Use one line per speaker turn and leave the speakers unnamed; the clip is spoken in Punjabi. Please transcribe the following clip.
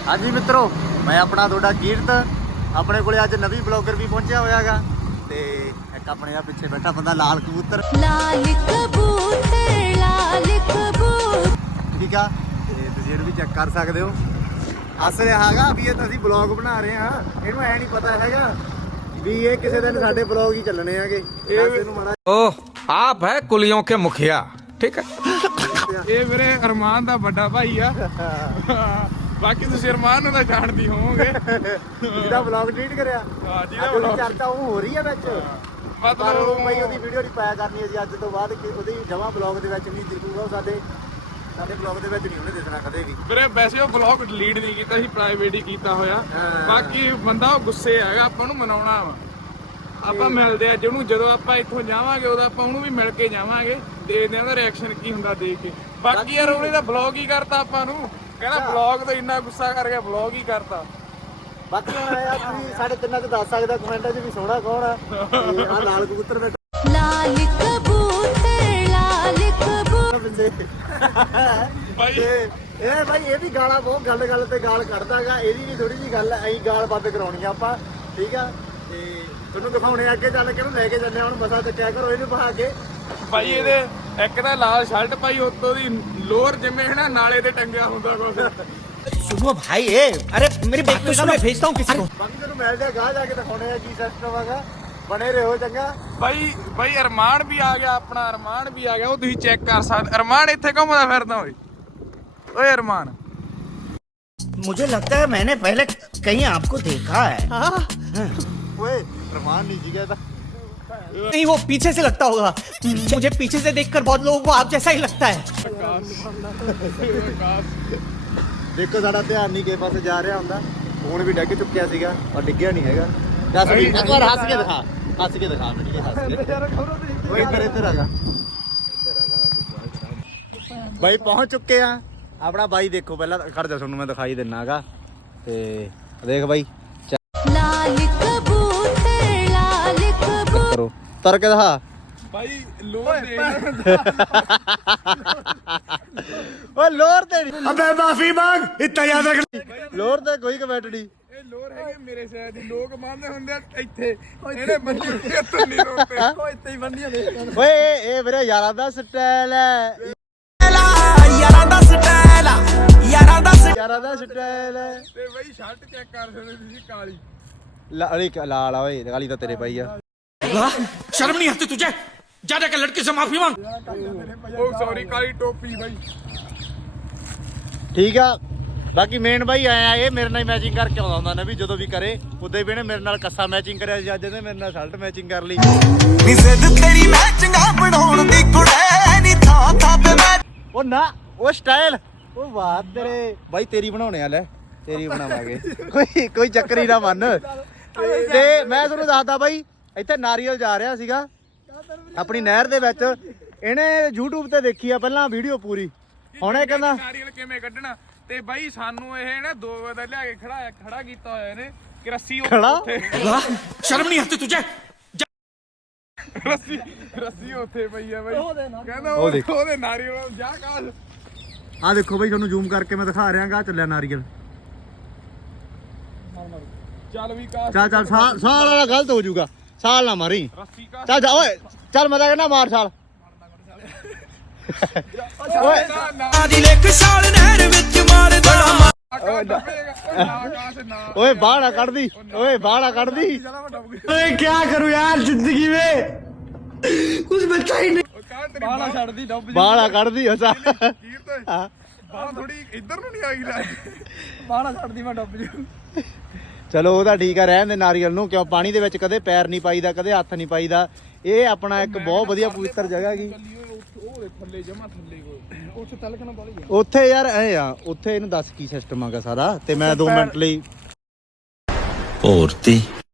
हाँ जी मित्रों, मैं अपना थोड़ा कीरत अपने को अज नवी ब्लॉगर भी पहुंचा होया गा ते एक अपने पिछे बैठा बंदा लाल कबूतर ठीक है तुसीं भी चेक कर सकते हो। असल हैगा भी ये ब्लॉग बना रहे हैं, इन्हू है नहीं पता हैगा भी ये किसी दिन साडे ब्लॉग ही चलने हैं।
ओह आप है कुलियों के मुखिया, ठीक है।
ਇਹ ਮੇਰੇ ਅਰਮਾਨ ਦਾ ਵੱਡਾ ਭਾਈ ਆ। ਬਾਕੀ ਤੁਸੀਂ ਅਰਮਾਨ ਨੂੰ ਤਾਂ ਜਾਣਦੀ ਹੋਵੋਗੇ
ਜਿਹਦਾ ਵਲੌਗ ਡਿਲੀਟ ਕਰਿਆ।
ਹਾਂ ਜਿਹਦਾ ਵਲੌਗ
ਚਰਚਾ ਉਹ ਹੋ ਰਹੀ ਹੈ ਵਿੱਚ ਮਤਲਬ ਬਈ ਉਹਦੀ ਵੀਡੀਓ ਨਹੀਂ ਪਾਇਆ ਕਰਨੀ ਹੈ ਜੀ ਅੱਜ ਤੋਂ ਬਾਅਦ ਕਿ ਉਹਦੀ ਜਮਾ ਬਲੌਗ ਦੇ ਵਿੱਚ ਨਹੀਂ ਦਿਖੂਗਾ। ਉਹ ਸਾਡੇ ਬਲੌਗ ਦੇ ਵਿੱਚ ਨਹੀਂ ਉਹਨੇ ਦਿਸਣਾ ਕਦੇ ਵੀ।
ਵੀਰੇ ਵੈਸੇ ਉਹ ਬਲੌਗ ਡਿਲੀਟ ਨਹੀਂ ਕੀਤਾ ਸੀ, ਪ੍ਰਾਈਵੇਟ ਹੀ ਕੀਤਾ ਹੋਇਆ। ਬਾਕੀ ਬੰਦਾ ਉਹ ਗੁੱਸੇ ਹੈਗਾ, ਆਪਾਂ ਨੂੰ ਮਨਾਉਣਾ ਵਾ। ਆਪਾਂ ਮਿਲਦੇ ਆ ਜਿਹਨੂੰ ਜਦੋਂ ਆਪਾਂ ਇੱਥੋਂ ਜਾਵਾਂਗੇ ਉਦੋਂ ਆਪਾਂ ਉਹਨੂੰ ਵੀ ਮਿਲ ਕੇ ਜਾਵਾਂਗੇ, ਦੇਖਦੇ ਆ ਉਹਦਾ ਰਿਐਕਸ਼ਨ ਕੀ ਹੁੰਦਾ ਦੇਖ ਕੇ। ਬਾਕੀ ਯਾਰ ਉਹਨੇ ਤਾਂ ਬਲੌਗ ਹੀ ਕਰਤਾ ਆਪਾਂ ਨੂੰ, ਕਹਿੰਦਾ ਬਲੌਗ ਤੋਂ ਇੰਨਾ ਗੁੱਸਾ ਕਰ ਗਿਆ ਬਲੌਗ ਹੀ ਕਰਤਾ।
ਬਾਕੀ ਹੁਣ ਯਾਰ ਤੁਸੀਂ ਸਾਡੇ ਤਿੰਨਾਂ ਚ ਦੱਸ ਸਕਦਾ ਕਮੈਂਟਾਂ 'ਚ ਵੀ ਸੋਹਣਾ ਕੌਣ ਆ। ਤੇ ਆਹ ਲਾਲ ਕਬੂਤਰ ਬੈਠਾ
ਲਾਲ ਕਬੂਤਰ
ਭਾਈ ਇਹ ਭਾਈ ਇਹ ਵੀ ਗਾਲਾਂ ਬਹੁਤ ਗੱਲ ਤੇ ਗਾਲ ਕੱਢਦਾਗਾ। ਇਹਦੀ ਵੀ ਥੋੜੀ ਜਿਹੀ ਗੱਲ ਐਂ ਗਾਲ ਬੰਦ ਕਰਾਉਣੀ ਆ ਆਪਾਂ, ਠੀਕ ਆ। ਤੇ ਤੁਹਾਨੂੰ ਦਿਖਾਉਣੇ ਅੱਗੇ ਚੱਲ ਕੇ ਉਹਨੂੰ ਲੈ ਕੇ ਚੱਲੇ ਹੁਣ ਮਸਾ ਚੱਕਿਆ ਕਰੋ ਇਹਨੂੰ ਬਹਾ ਕੇ।
ਭਾਈ ਇਹਦੇ ਇੱਕ ਤਾਂ ਲਾਲ ਸ਼ਰਟ ਪਾਈ, ਉੱਤੋਂ ਦੀ ਲੋਅਰ ਜਿਵੇਂ ਹੈ ਨਾ ਨਾਲੇ ਤੇ ਟੰਗਿਆ ਹੁੰਦਾ ਕੁਛ।
सुनो भाई अरे मेरी बात तो सुनो, मैं भेजता हूँ किसी को।
ਬਾਕੀ ਤੁਹਾਨੂੰ ਮਿਲਦੇ ਆ ਗਾਹ ਜਾ ਕੇ ਦਿਖਾਉਣੇ ਆ ਕੀ ਸਿਸਟਮ ਹੈਗਾ। ਬਣੇ ਰਹੋ ਚੰਗਾ।
ਭਾਈ ਅਰਮਾਨ ਵੀ ਆ ਗਿਆ, ਆਪਣਾ ਅਰਮਾਨ ਵੀ ਆ ਗਿਆ। ਉਹ ਤੁਸੀਂ ਚੈੱਕ ਕਰ ਸਕਦੇ। ਅਰਮਾਨ ਇੱਥੇ ਘੁੰਮਦਾ ਫਿਰਦਾ ਓਏ ਅਰਮਾਨ।
मुझे लगता है मैंने पहले कहीं आपको देखा है।
ਓਏ ਰਮਾਨ ਨਹੀਂ ਸੀਗਾ ਤਾਂ
नहीं वो पीछे से लगता होगा, मुझे पीछे से देखकर बहुत लोगों को आप जैसा ही लगता है।
ਦੇਖੋ ਸਾਡਾ ਧਿਆਨ ਨਹੀਂ ਕਿਸੇ ਪਾਸੇ ਜਾ ਰਿਹਾ ਹੁੰਦਾ। ਫੋਨ ਵੀ ਡਿੱਗ ਚੁੱਕਿਆ ਸੀਗਾ ਪਰ ਡਿੱਗਿਆ ਨਹੀਂ ਹੈਗਾ। ਦੱਸ ਵੀ ਇੱਕ ਵਾਰ ਹੱਸ ਕੇ ਦਿਖਾ ਮੈਨੂੰ ਹੱਸ ਕੇ। ਓਏ ਇੱਧਰ ਆ ਜਾ। ਬਾਈ ਪਹੁੰਚ ਚੁੱਕੇ ਆ। ਆਪਣਾ ਬਾਈ ਦੇਖੋ ਪਹਿਲਾਂ ਖੜ ਜਾ, ਤੁਹਾਨੂੰ ਮੈਂ ਦਿਖਾਈ ਦਿੰਨਾਗਾ। ਤੇ ਦੇਖ ਬਾਈ
ਲਾਲ ਕਬੂਤਰ
ਕਰੋ ਤਰ ਕੇ ਦਿਖਾ।
ਭਾਈ ਲੋਅਰ ਦੇ
ਓਏ ਲੋਰ ਤੇ ਨਹੀਂ,
अबे माफी मांग, इतना याद रख।
ਲੋਰ ਤੇ ਕੋਈ ਕਮੈਂਟ ਨਹੀਂ।
ਇਹ ਲੋਅਰ ਹੈਗੇ ਮੇਰੇ ਸਾਈਡ ਦੀ। ਲੋਕ ਮੰਨਦੇ ਹੁੰਦੇ ਆ ਇੱਥੇ, ਇਹਨੇ ਬੰਦੀ ਇੱਥੇ ਨਹੀਂ ਰੋਤੇ। ਉਹ ਇੱਥੇ ਹੀ ਬੰਦੀਆਂ ਦੇ।
ਓਏ ਇਹ ਵੀਰੇ ਯਾਰਾਂ ਦਾ ਸਟਾਈਲ ਹੈ,
यारा दा स्टाइल
ਯਾਰਾਂ ਦਾ ਸਟਾਈਲ ਹੈ।
ਤੇ ਭਾਈ ਸ਼ਰਟ ਚੈੱਕ ਕਰ ਸਕਦੇ ਤੁਸੀਂ, ਕਾਲੀ।
ਲਾਲ ਆ ਓਏ, ਕਾਲੀ ਤਾਂ ਤੇਰੇ ਪਾਈ ਆ।
शर्म नहीं आती तुझे? ज्यादा का लड़के से माफी मांग।
ਉਹ ਸੌਰੀ ਕਾਲੀ ਟੋਪੀ ਭਾਈ।
ਠੀਕ ਆ। ਬਾਕੀ ਮੇਨ ਬਾਈ ਆਇਆ ਇਹ ਮੇਰੇ ਨਾਲ ਮੈਚਿੰਗ ਕਰਕੇ ਆਉਂਦਾ ਹੁੰਦਾ ਨਾ ਵੀ ਜਦੋਂ ਵੀ ਕਰੇ ਉਦੋਂ ਵੀ ਇਹਨੇ ਮੇਰੇ ਨਾਲ ਕੱਸਾ ਮੈਚਿੰਗ ਕਰਿਆ ਸੀ। ਅੱਜ ਇਹਨੇ ਮੇਰੇ ਨਾਲ ਸ਼ਰਟ ਮੈਚਿੰਗ ਕਰ ਲਈ।
तेरी मैचिंगा बनाउण दी कुड़े नी था पे मैं
ਉਹ ਨਾ ਉਹ ਸਟਾਈਲ ਉਹ ਵਾਹ ਤੇਰੇ ਬਾਈ ਤੇਰੀ ਬਣਾਉਣੇ ਆ। ਲੈ ਤੇਰੀ ਬਣਾਵਾਂਗੇ, ਕੋਈ ਚੱਕਰ ਹੀ ਨਾ ਮੰਨ। ਤੇ ਮੈਂ ਤੁਹਾਨੂੰ ਦੱਸਦਾ ਬਾਈ ਇੱਥੇ ਨਾਰੀਅਲ ਜਾ ਰਿਹਾ ਸੀਗਾ ਆਪਣੀ ਨਹਿਰ ਦੇ ਵਿੱਚ। ਇਹਨੇ YouTube ਤੇ ਦੇਖੀ ਆ ਪਹਿਲਾਂ ਵੀਡੀਓ ਪੂਰੀ। ਹੁਣ ਇਹ ਕਹਿੰਦਾ
ਨਾਰੀਅਲ ਕਿਵੇਂ ਕੱਢਣਾ। ਤੇ ਬਾਈ ਸਾਨੂੰ ਇਹ ਨਾ 2 ਵਜੇ ਲਿਆ ਕੇ ਖੜਾ ਕੀਤਾ ਹੋਇਆ ਇਹਨੇ ਕਿ ਰੱਸੀ
ਖੜਾ?
ਉੱਥੇ
शर्म नहीं आती तुझे?
ਰੱਸੀ ਉੱਥੇ ਪਈ ਆ ਬਾਈ। ਕਹਿੰਦਾ
ਉਹ ਦੇਖ।
ਉਹਦੇ ਨਾਰੀਅਲ ਜਾ ਕਾਲ।
ਆ ਦੇਖੋ ਬਾਈ ਤੁਹਾਨੂੰ ਜ਼ੂਮ ਕਰਕੇ ਮੈਂ ਦਿਖਾ ਰਿਹਾ ਗਾ। ਚੱਲਿਆ ਨਾਰੀਅਲ।
ਚੱਲ ਵੀ ਕਾਸ
ਚੱਲ ਸਾਲ ਵਾਲਾ ਗਲਤ ਹੋ ਜਾਊਗਾ। ਸਾਲ ਨਾ ਮਾਰੀ।
ਰੱਸੀ ਕਾਸ
ਚੱਲ ਜਾ ਓਏ ਚੱਲ ਮੈਂ ਤਾਂ ਕਹਿੰਦਾ ਮਾਰ ਸਾਲ। ਓਏ
दी लेख साल नहर विच मारदा
ਓਏ ਬਾਹਰ ਨਾ ਕੱਢਦੀ, ਓਏ ਬਾਹਰ ਨਾ ਕੱਢਦੀ।
अरे क्या करूं यार जिंदगी में, कुछ बचा ही नहीं।
ਬਾਲਾ ਛੱਡਦੀ ਡੱਬ
ਬਾਹਰ ਨਾ ਕੱਢਦੀ ਹਸਾ।
ਕੀਰ ਤੇ ਬਾਲਾ ਥੋੜੀ ਇੱਧਰ ਨੂੰ ਨਹੀਂ ਆਈ ਲੈ। ਬਾਲਾ ਛੱਡਦੀ ਮੈਂ ਡੱਬ ਜੂ।
ਚਲੋ ਉਹਦਾ ਠੀਕ ਆ, ਰਹਿਣ ਦੇ ਨਾਰੀਅਲ ਨੂੰ। ਕਿਉਂ ਪਾਣੀ ਦੇ ਵਿੱਚ ਕਦੇ ਪੈਰ ਨਹੀਂ ਪਾਈਦਾ, ਕਦੇ ਹੱਥ ਨਹੀਂ ਪਾਈਦਾ। ਇਹ ਆਪਣਾ ਇੱਕ ਬਹੁਤ ਵਧੀਆ ਪਵਿੱਤਰ ਜਗ੍ਹਾ ਹੈਗੀ।
ਉਹ ਥੱਲੇ ਜਮਾ ਥੱਲੇ ਉੱਥੇ ਤਲਕਣਾ ਬਾਲੀ ਆ।
ਉੱਥੇ ਯਾਰ ਐ ਆ, ਉੱਥੇ ਇਹਨੂੰ ਦੱਸ ਕੀ ਸਿਸਟਮ ਆਗਾ ਸਾਰਾ। ਤੇ ਮੈਂ 2 ਮਿੰਟ ਲਈ
Orti.